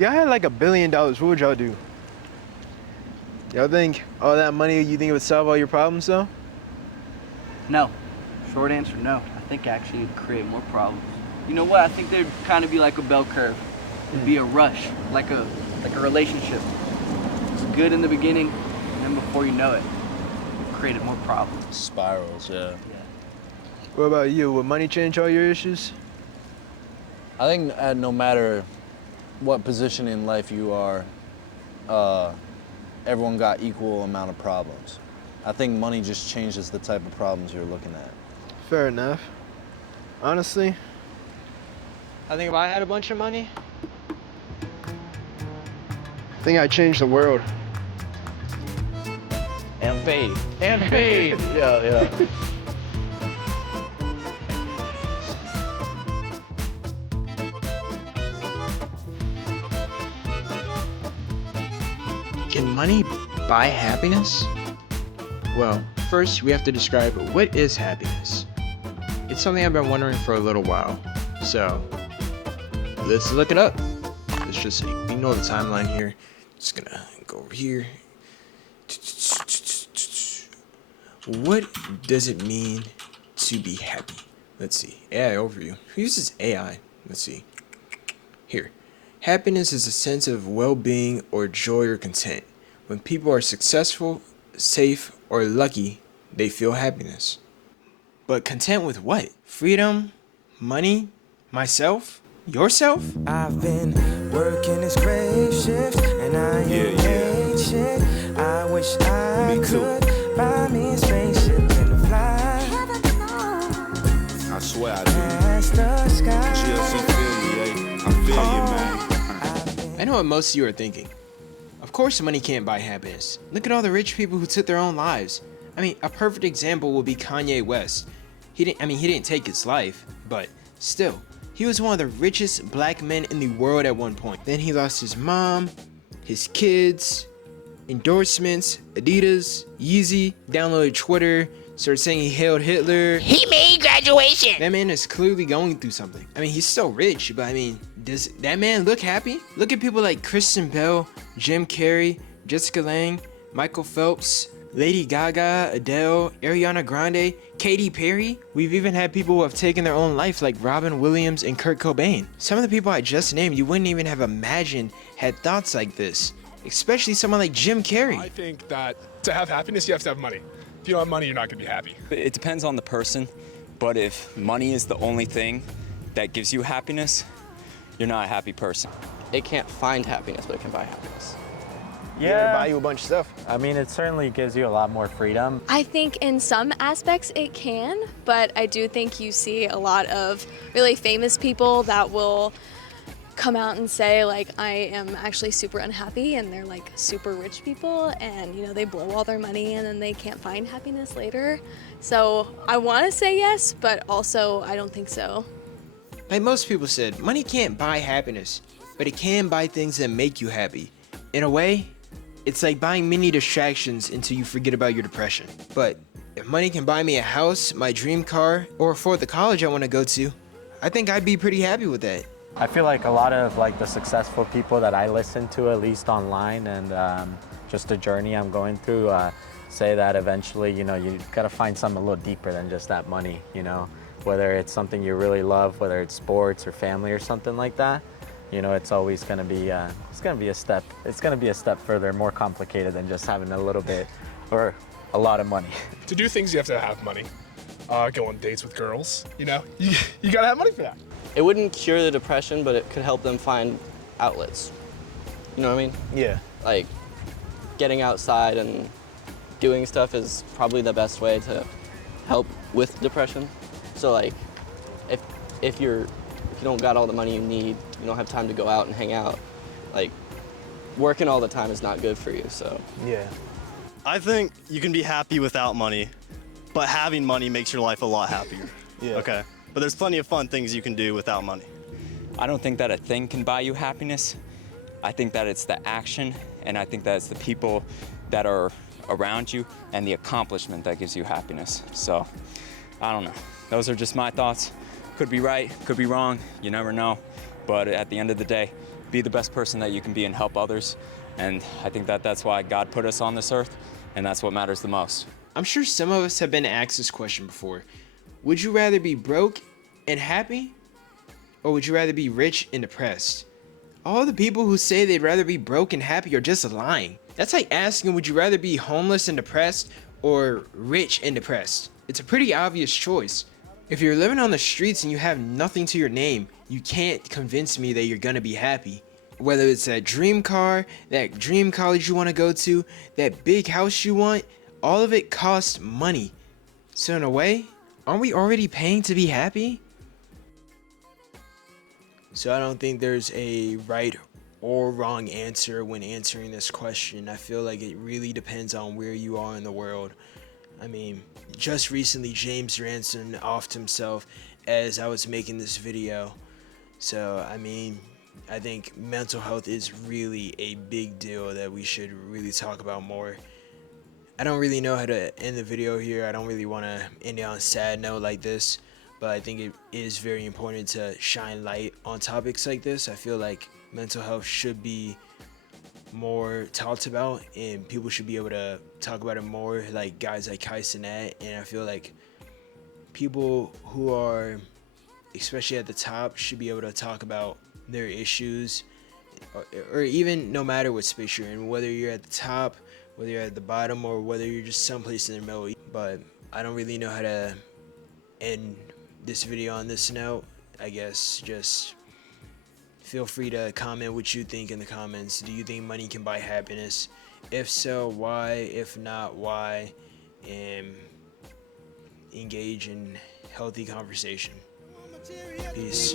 Y'all had like $1 billion, what would y'all do? Y'all think all that money, you think it would solve all your problems though? No. Short answer, no. I think actually it'd create more problems. You know what? I think there'd kind of be like a bell curve. It'd be a rush, like a relationship. It's good in the beginning, and then before you know it, it created more problems. Spirals, yeah. What about you? Would money change all your issues? I think no matter what position in life you are, everyone got equal amount of problems. I think money just changes the type of problems you're looking at. Fair enough. Honestly, I think if I had a bunch of money, I think I'd change the world. And fade. And fade. Yeah. Can money buy happiness? Well, first we have to describe what is happiness. It's something I've been wondering for a little while. So, let's look it up. Let's just ignore the timeline here. Just gonna go over here. What does it mean to be happy? Let's see. AI overview. Who uses AI? Let's see. Here. Happiness is a sense of well-being or joy or content. When people are successful, safe, or lucky, they feel happiness. But content with what? Freedom? Money? Myself? Yourself? I've been working this grave shift and I ain't paid shit. I wish I could buy me a spaceship and fly. I swear I do. Past the sky. GLC feel you, eh? I feel you, man. I know what most of you are thinking. Of course money can't buy happiness. Look at all the rich people who took their own lives. I mean, a perfect example would be Kanye West. He didn't take his life, but still, he was one of the richest black men in the world at one point. Then he lost his mom, his kids, endorsements, Adidas, Yeezy, downloaded Twitter, started saying he hailed Hitler. He made graduation. That man is clearly going through something. I mean, he's still rich, but I mean, does that man look happy? Look at people like Kristen Bell, Jim Carrey, Jessica Lange, Michael Phelps, Lady Gaga, Adele, Ariana Grande, Katy Perry. We've even had people who have taken their own life like Robin Williams and Kurt Cobain. Some of the people I just named you wouldn't even have imagined had thoughts like this, especially someone like Jim Carrey. I think that to have happiness, you have to have money. If you don't have money, you're not gonna be happy. It depends on the person, but if money is the only thing that gives you happiness, you're not a happy person. It can't find happiness, but it can buy happiness. Yeah. Buy you a bunch of stuff. I mean, it certainly gives you a lot more freedom. I think in some aspects it can, but I do think you see a lot of really famous people that will come out and say like, I am actually super unhappy, and they're like super rich people, and you know, they blow all their money and then they can't find happiness later. So I want to say yes, but also I don't think so. Like most people said, money can't buy happiness, but it can buy things that make you happy. In a way, it's like buying many distractions until you forget about your depression. But if money can buy me a house, my dream car, or afford the college I want to go to, I think I'd be pretty happy with that. I feel like a lot of like the successful people that I listen to, at least online, and just the journey I'm going through, say that eventually, you know, you gotta find something a little deeper than just that money, you know, whether it's something you really love, whether it's sports or family or something like that. You know, it's always gonna be, it's gonna be a step further, more complicated than just having a little bit or a lot of money. To do things, you have to have money. Go on dates with girls, you know? You gotta have money for that. It wouldn't cure the depression, but it could help them find outlets. You know what I mean? Yeah. Like, getting outside and doing stuff is probably the best way to help with depression. So like, if you don't got all the money you need, you don't have time to go out and hang out, like, working all the time is not good for you, so. Yeah. I think you can be happy without money, but having money makes your life a lot happier. Yeah. Okay. But there's plenty of fun things you can do without money. I don't think that a thing can buy you happiness. I think that it's the action, and I think that it's the people that are around you and the accomplishment that gives you happiness. So, I don't know. Those are just my thoughts. Could be right, could be wrong, you never know. But at the end of the day, be the best person that you can be and help others. And I think that that's why God put us on this earth, and that's what matters the most. I'm sure some of us have been asked this question before. Would you rather be broke and happy, or would you rather be rich and depressed? All the people who say they'd rather be broke and happy are just lying. That's like asking, would you rather be homeless and depressed or rich and depressed? It's a pretty obvious choice. If you're living on the streets and you have nothing to your name, you can't convince me that you're gonna be happy. Whether it's that dream car, that dream college you want to go to, that big house you want, all of it costs money. So in a way, aren't we already paying to be happy? So I don't think there's a right or wrong answer when answering this question. I feel like it really depends on where you are in the world. I mean, just recently James Ransom offed himself as I was making this video. So, I mean, I think mental health is really a big deal that we should really talk about more. I don't really know how to end the video here. I don't really want to end it on a sad note like this, but I think it is very important to shine light on topics like this. I feel like mental health should be more talked about, and people should be able to talk about it more, like guys like Kai Cenat. And I feel like people who are, especially at the top, should be able to talk about their issues, or even no matter what space you're in, whether you're at the top, whether you're at the bottom, or whether you're just someplace in the middle. But I don't really know how to end this video on this note. I guess just feel free to comment what you think in the comments. Do you think money can buy happiness? If so, why? If not, why? And engage in healthy conversation. Peace.